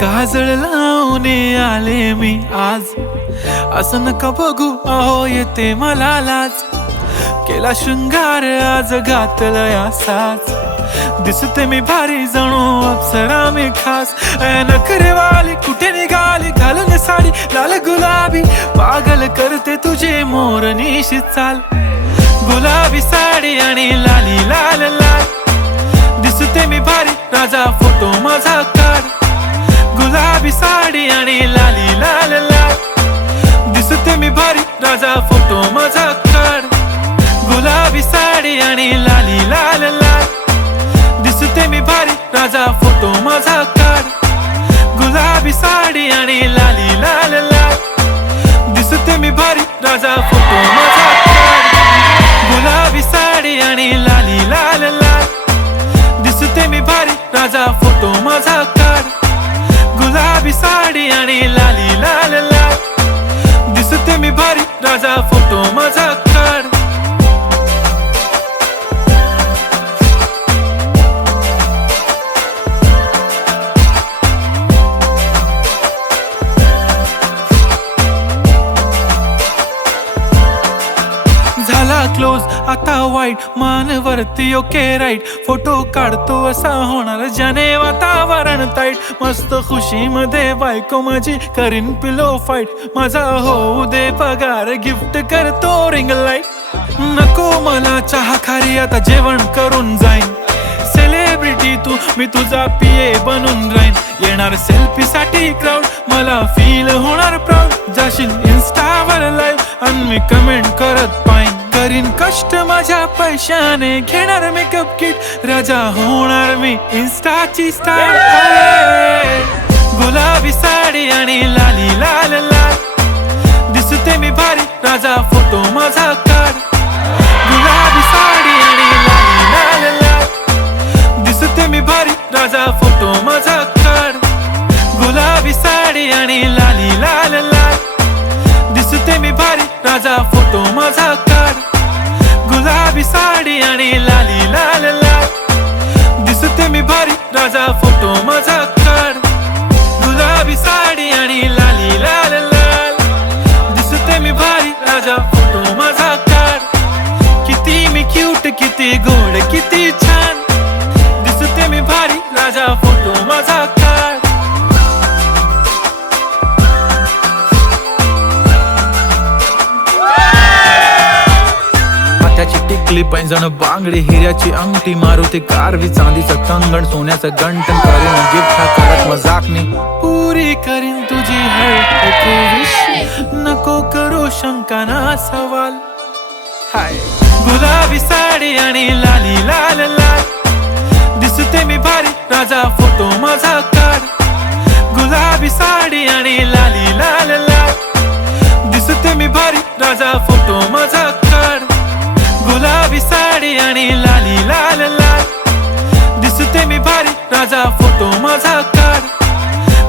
काजळ लावून आले मी आज, असं नका बघू अहो येते मला लाज. केला शृंगार आज घातला साज, दिसते मी भारी जणू अप्सरा मी खास. नखरेवाली कुठे निघाली घालून साडी लाल गुलाबी, पागल करते तुझे मोरनीशी चाल. गुलाबी साडी आणि लाली लाल लाल, दिसते मी भारी राजा फोटो माझा काढ. गुलाबी साडी आणि लाली लाल लाल, दिसते मी भारी राजा फोटो माझा काढ. गुलाबी साडी आणि लाली लाल लाल, दिसते मी भारी राजा फोटो माझा काढ. गुलाबी साडी आणि लाली लाल लाल, दिसते मी भारी राजा फोटो माझा काढ. गुलाबी साडी आणि लाली लाल लाल, दिसते मी भारी राजा फोटो माझा काढ. गुलाबी साडी आणि लाली लाल लाल, दिसते मी भारी राजा फोटो माझा काढ. झाला क्लोज आता वाईट, मानवरती ओके राईट. फोटो काढतो असा होणार ज्याने वातावरण ताईट. मस्त खुशी मध्ये बायको माझी करीन पिलो फाईट. माझा होऊ दे पगार गिफ्ट करतो रिंग लाईट. नको मला चहा खारी आता जेवण करून जाईन. सेलिब्रिटी तू मी तुझा पिये बनून राहीन. येणार सेल्फी साठी क्राऊड, मला फील होणार प्राऊड. जाशील इन्स्टावर लाईव्ह आणि मी कमेंट करत पाईन. करीन कष्ट माझ्या पैशाने, घेणार मेकअप किट, राजा होणार मी इन्स्टाची स्टार. गुलाबी साडी आणि लाली लाल लाल, दिसते मी भारी राजा फोटो माझा काढ. गुलाबी साडी आणि लाली लाल लाल, दिसते मी भारी राजा फोटो माझा काढ. गुलाबी साडी आणि लाली लाल लाल, दिसते मी भारी राजा फोटो माझा काढ. गुलाबी साडी आणि लाली लाल लाल, दिसते मी भारी राजा फोटो माझा काढ. गुलाबी साडी आणि लाली लाल लाल, दिसते मी भारी राजा फोटो माझा काढ. किती मी क्यूट, किती गोड, किती छान, दिसते मी भारी राजा फोटो माझा काढ. त्याची टिकली पैंजण बांगडी, हिऱ्याची अंगठी, मारुती कारवी, चांदीचं कंगण, सोन्याचं गंटन. करीन गिफ्ट हा करत मजाकनी, पुरी करीन तुझी हर एक विश. नको करू शंका ना सवाल. हाय गुलाबी साडी आणि लाली लाल लाल, दिसते मी भारी राजा फोटो माझा काढ. गुलाबी साडी आणि लाली लाल लाल, दिसते मी भारी राजा फोटो माझा काढ. गुलाबी साडी आणि लाली लाल लाल, दिसते मी भारी राजा फोटो माझा काढ.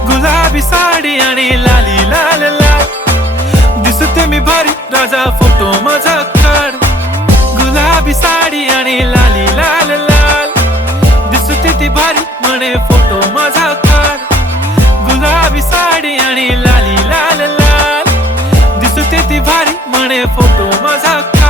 गुलाबी साडी आणि लाली लाल लाल, दिसते मी भारी राजा फोटो माझा काढ. गुलाबी साडी आणि लाली लाल लाल, दिसते ती भारी म्हणे फोटो माझा काढ. गुलाबी साडी आणि लाली लाल लाल, दिसते ती भारी म्हणे फोटो माझा काढ.